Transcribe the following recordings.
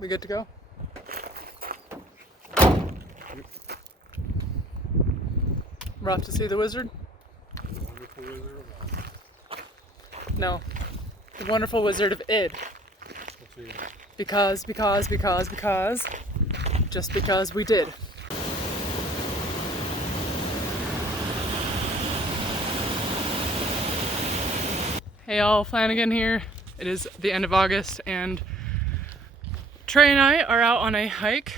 We good to go? We're off to see the wizard? The wonderful wizard of Oz. No. The wonderful wizard of id. Let's see. Because. Just because we did. Hey all, Flanagan here. It is the end of August and Trey and I are out on a hike.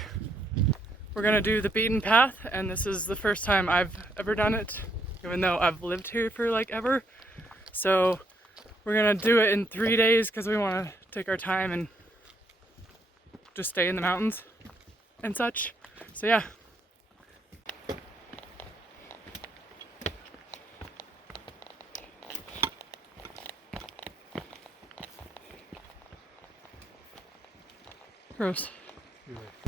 We're gonna do the beaten path, and this is the first time I've ever done it, even though I've lived here for like ever. So we're gonna do it in 3 days because we want to take our time and just stay in the mountains and such. So yeah. Gross.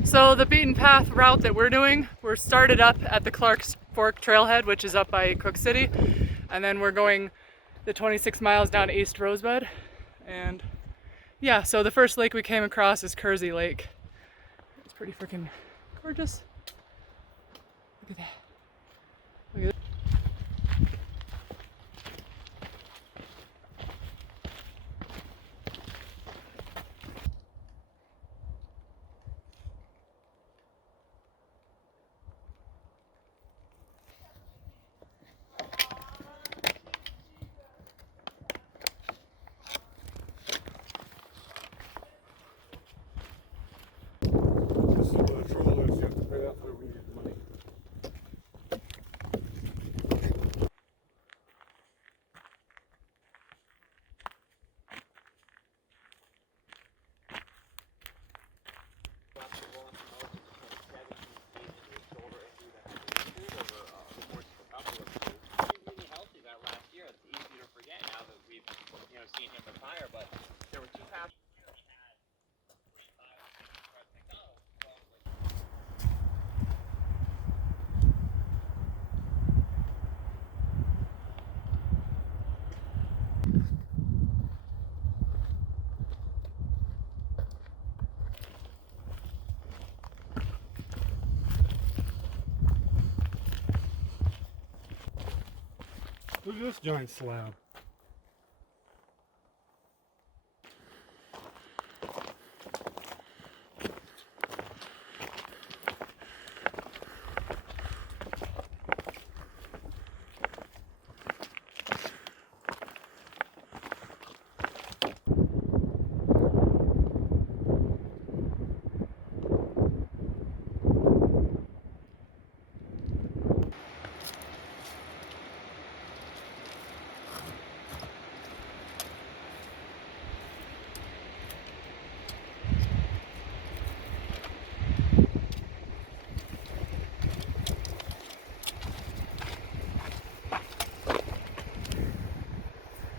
So the beaten path route that we're doing, we're started up at the Clark's Fork trailhead, which is up by Cooke City, and then we're going the 26 miles down to East Rosebud. And yeah, so the first lake we came across is Kersey Lake. It's pretty freaking gorgeous. Look at that. Look at that. This is where the troll is. You have to pay that for we get the money. Seen him retire, but there were two passes. Look at this giant slab.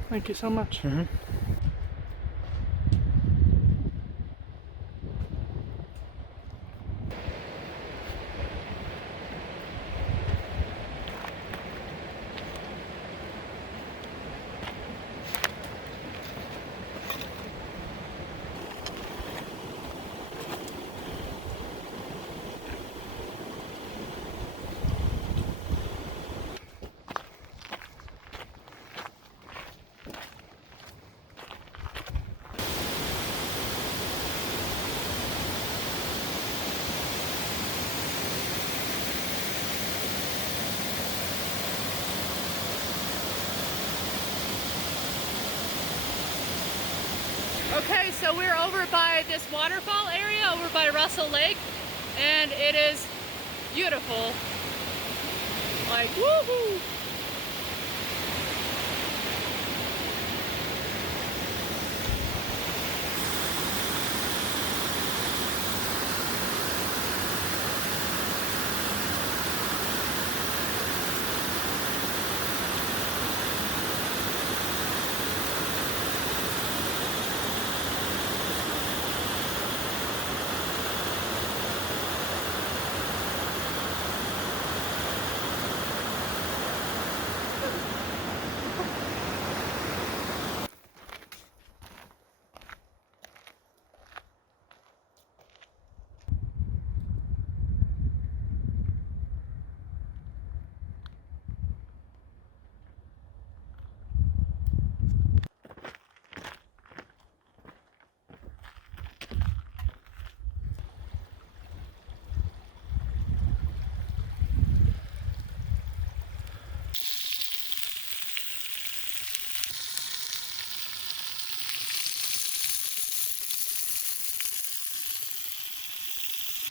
Thank you so much. Okay, so we're over by this waterfall area over by Russell Lake, and it is beautiful. Like, woohoo!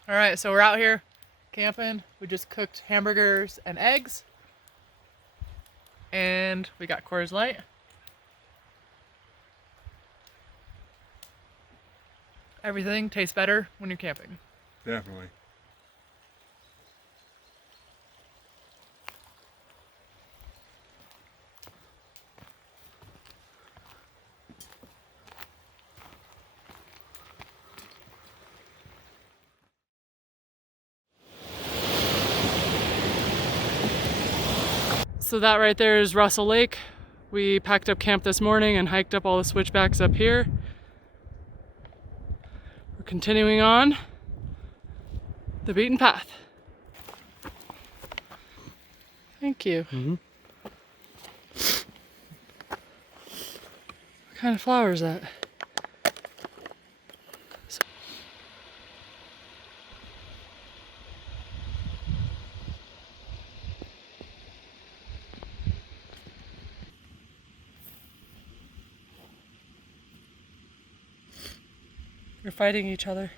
All right, so we're out here camping. We just cooked hamburgers and eggs. And we got Coors Light. Everything tastes better when you're camping. Definitely. So that right there is Russell Lake. We packed up camp this morning and hiked up all the switchbacks up here. We're continuing on the beaten path. Thank you. Mm-hmm. What kind of flower is that? You're fighting each other.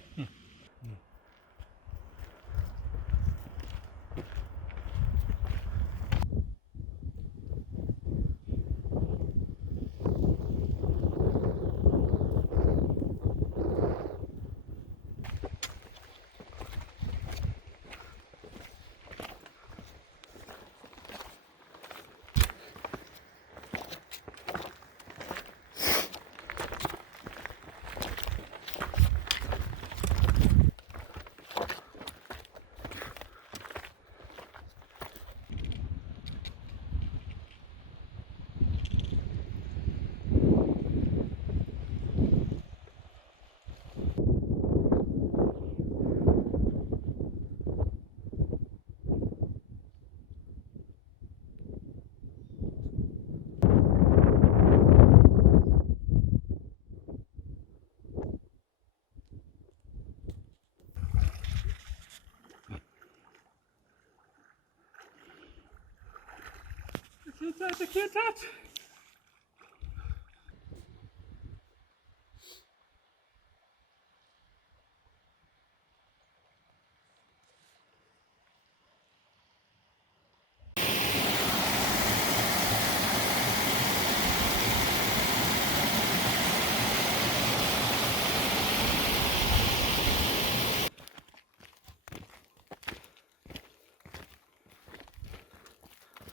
I can't touch.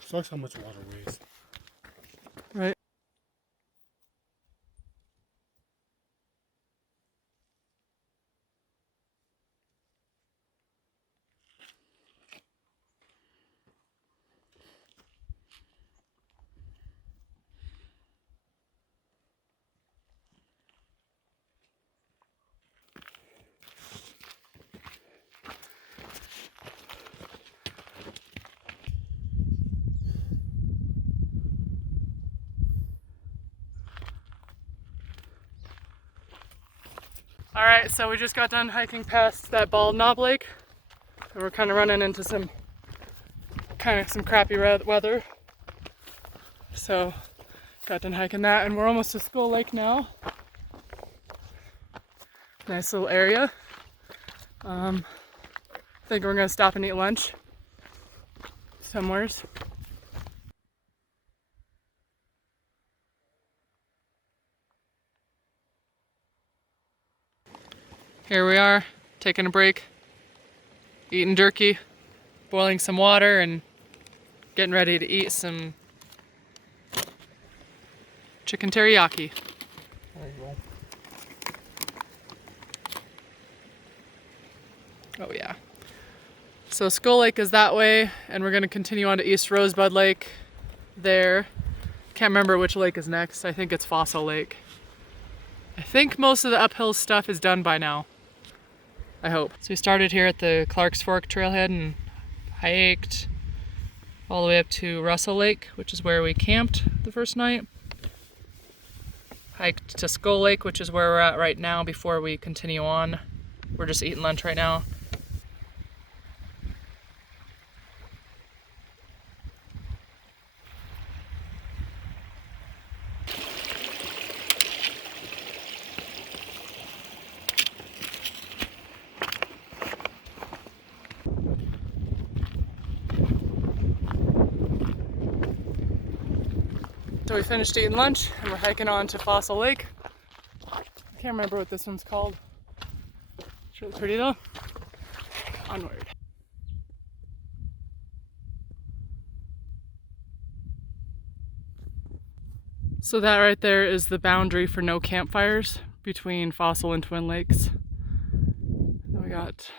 Sucks how much water weighs. Right. All right, so we just got done hiking past that Bald Knob Lake, and we're kind of running into some crappy weather. So got done hiking that, and we're almost to Skull Lake now. Nice little area. I think we're gonna stop and eat lunch somewheres. Here we are, taking a break, eating jerky, boiling some water, and getting ready to eat some chicken teriyaki. There you go. Oh yeah. So Skull Lake is that way, and we're gonna continue on to East Rosebud Lake there. Can't remember which lake is next. I think it's Fossil Lake. I think most of the uphill stuff is done by now. I hope. So we started here at the Clark's Fork trailhead and hiked all the way up to Russell Lake, which is where we camped the first night. Hiked to Skull Lake, which is where we're at right now before we continue on. We're just eating lunch right now. So we finished eating lunch and we're hiking on to Fossil Lake. I can't remember what this one's called. It's really pretty though. Onward. So that right there is the boundary for no campfires between Fossil and Twin Lakes. Then we got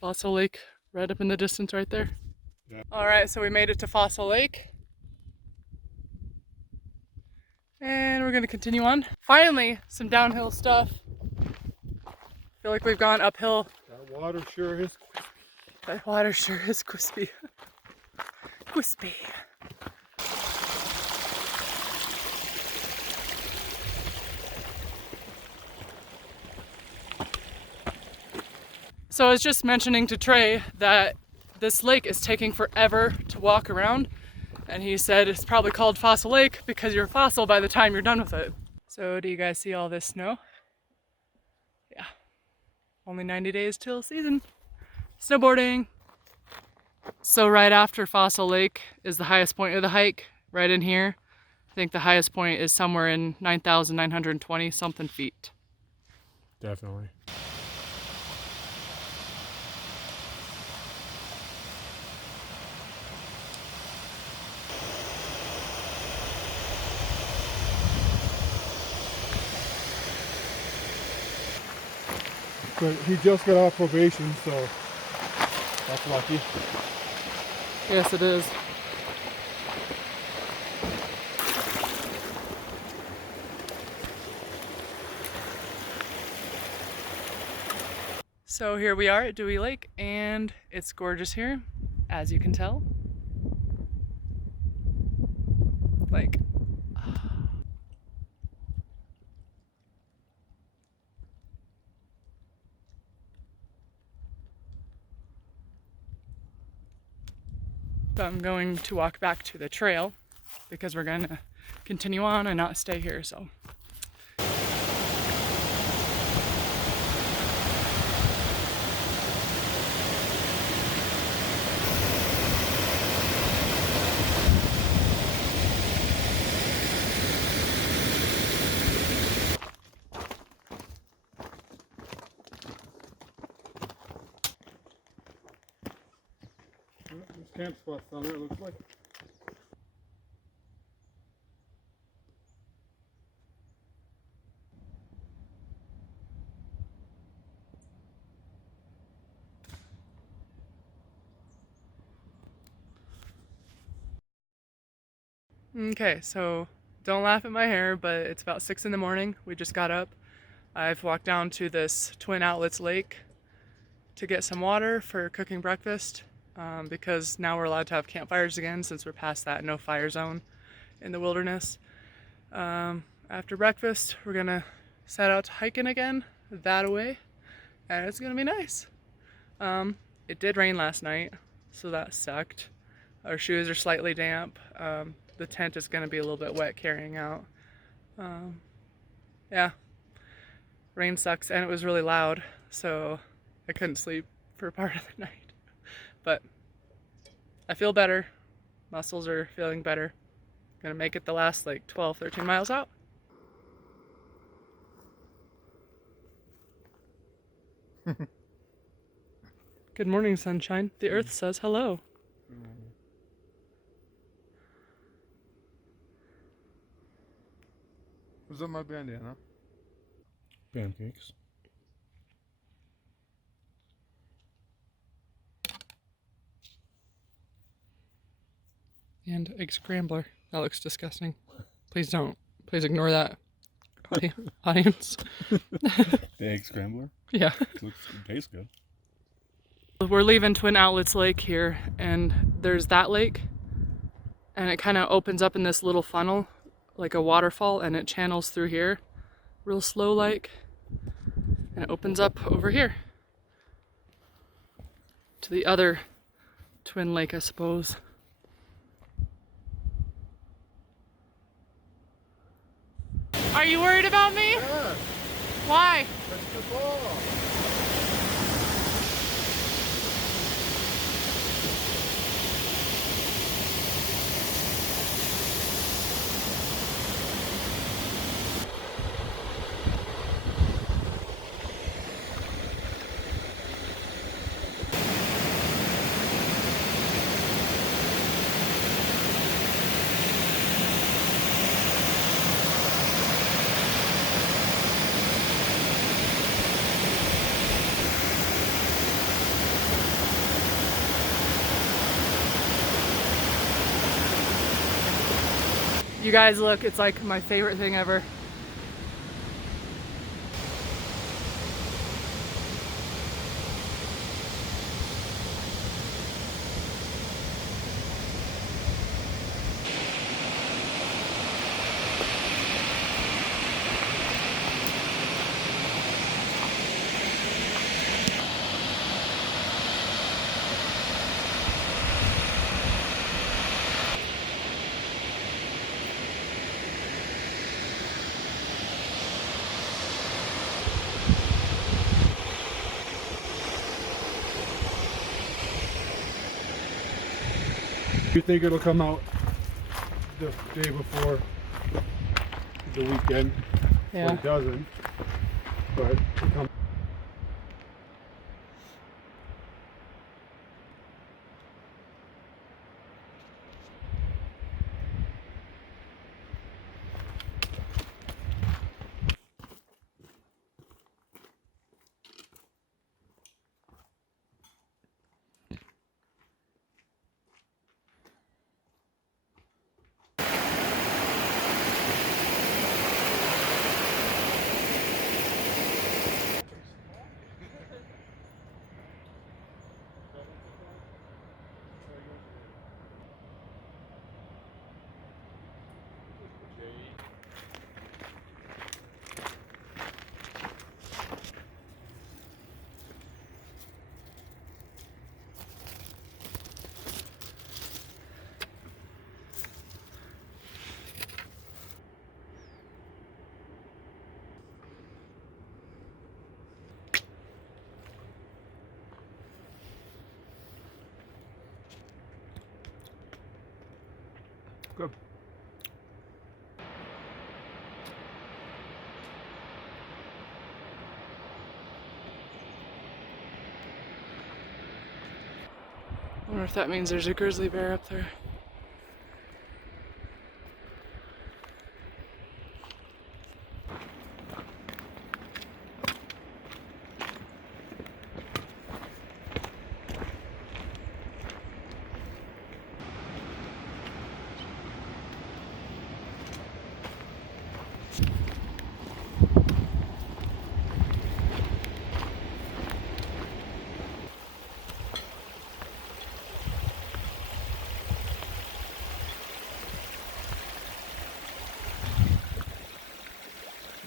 Fossil Lake right up in the distance right there. Yeah. All right, so we made it to Fossil Lake. And we're gonna continue on. Finally, some downhill stuff. Feel like we've gone uphill. That water sure is crispy. That water sure is crispy. Crispy. So I was just mentioning to Trey that this lake is taking forever to walk around. And he said it's probably called Fossil Lake because you're fossil by the time you're done with it. So do you guys see all this snow? Yeah. Only 90 days till season. Snowboarding. So right after Fossil Lake is the highest point of the hike, right in here. I think the highest point is somewhere in 9,920 something feet. Definitely. But he just got off probation, so that's lucky. Yes, it is. So here we are at Dewey Lake, and it's gorgeous here, as you can tell. Like, so I'm going to walk back to the trail because we're gonna continue on and not stay here, so. There's camp spots down there, it looks like. Okay, so don't laugh at my hair, but it's about 6 in the morning. We just got up. I've walked down to this Twin Outlets lake to get some water for cooking breakfast because now we're allowed to have campfires again since we're past that no fire zone in the wilderness. After breakfast, we're gonna set out to hiking again that away, and it's gonna be nice. It did rain last night, so that sucked. Our shoes are slightly damp. The tent is gonna be a little bit wet carrying out. Yeah, rain sucks, and it was really loud, so I couldn't sleep for part of the night. But I feel better. Muscles are feeling better. Gonna make it the last like 12, 13 miles out. Good morning, sunshine. The earth says hello. What's up my bandana? Pancakes. And egg scrambler. That looks disgusting. Please don't. Please ignore that, audience. The egg scrambler? Yeah. It tastes good. We're leaving Twin Outlets Lake here, and there's that lake, and it kind of opens up in this little funnel, like a waterfall, and it channels through here, real slow like, and it opens up over here to the other Twin Lake, I suppose. Are you worried about me? Yeah, Why? that's the ball. You guys look, it's like my favorite thing ever. You think it'll come out the day before the weekend? Yeah. But it doesn't. But it comes. Good. I wonder if that means there's a grizzly bear up there.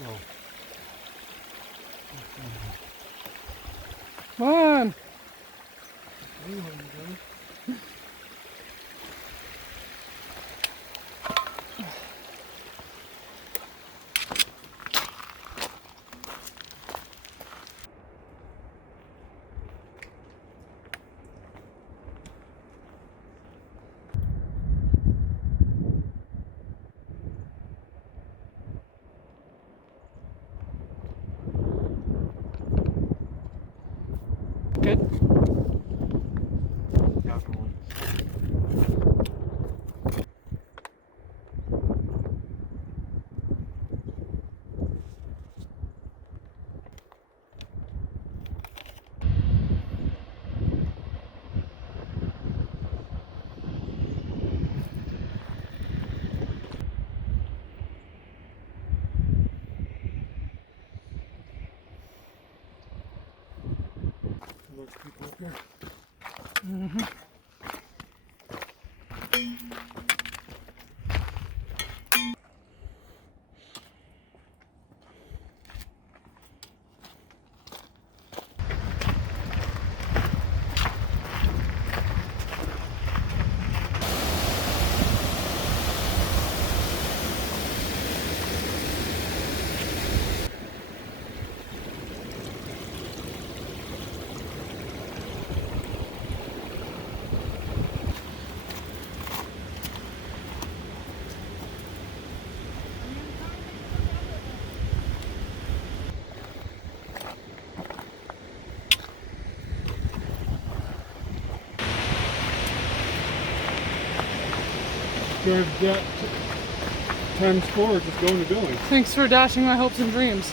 Oh. Come on! Good. Definitely. Lots of people up here. Mm-hmm. There's that times 4 just going to Billings. Thanks for dashing my hopes and dreams.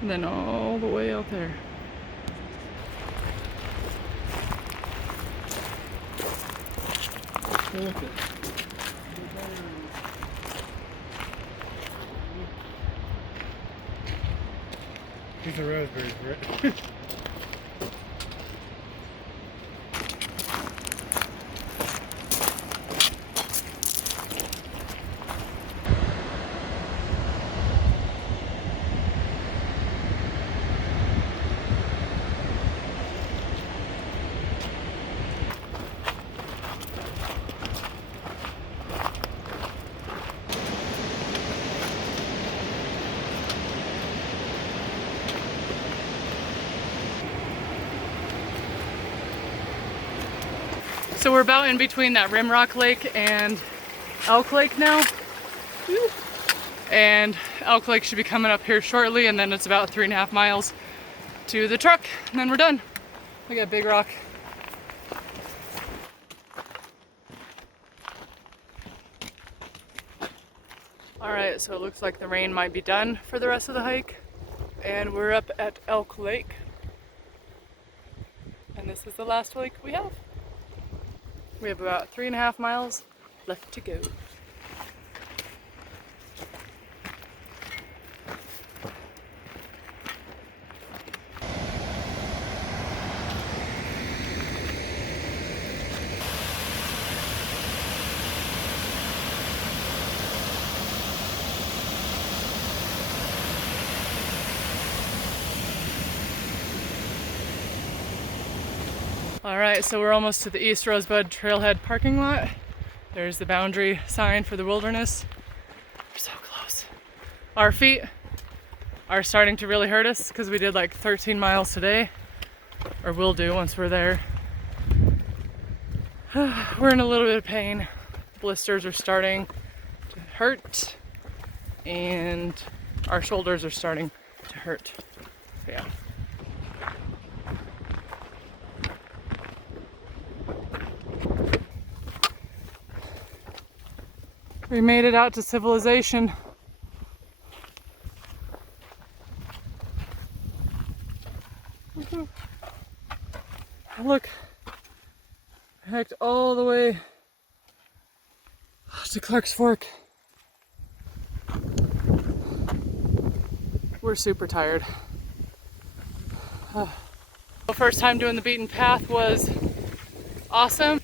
And then all the way out there. Look at these are raspberries, right? So we're about in between that Rimrock Lake and Elk Lake now. Woo. And Elk Lake should be coming up here shortly, and then it's about 3.5 miles to the truck, and then we're done. We got Big Rock. All right, so it looks like the rain might be done for the rest of the hike, and we're up at Elk Lake. And this is the last lake we have. We have about 3.5 miles left to go. All right, so we're almost to the East Rosebud trailhead parking lot. There's the boundary sign for the wilderness. We're so close. Our feet are starting to really hurt us because we did like 13 miles today, or will do once we're there. We're in a little bit of pain. Blisters are starting to hurt, and our shoulders are starting to hurt. Yeah. We made it out to civilization. Look, I hiked all the way to Clark's Fork. We're super tired. The first time doing the beaten path was awesome.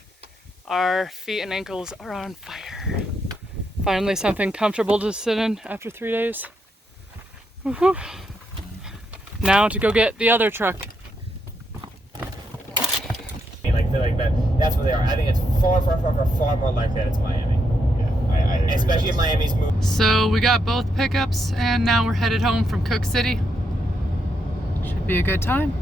Our feet and ankles are on fire. Finally something comfortable to sit in after 3 days. Woohoo. Now to go get the other truck. Like that. That's what they are. I think it's far more likely that it's Miami. Yeah, I Especially if Miami's moved. So we got both pickups and now we're headed home from Cooke City. Should be a good time.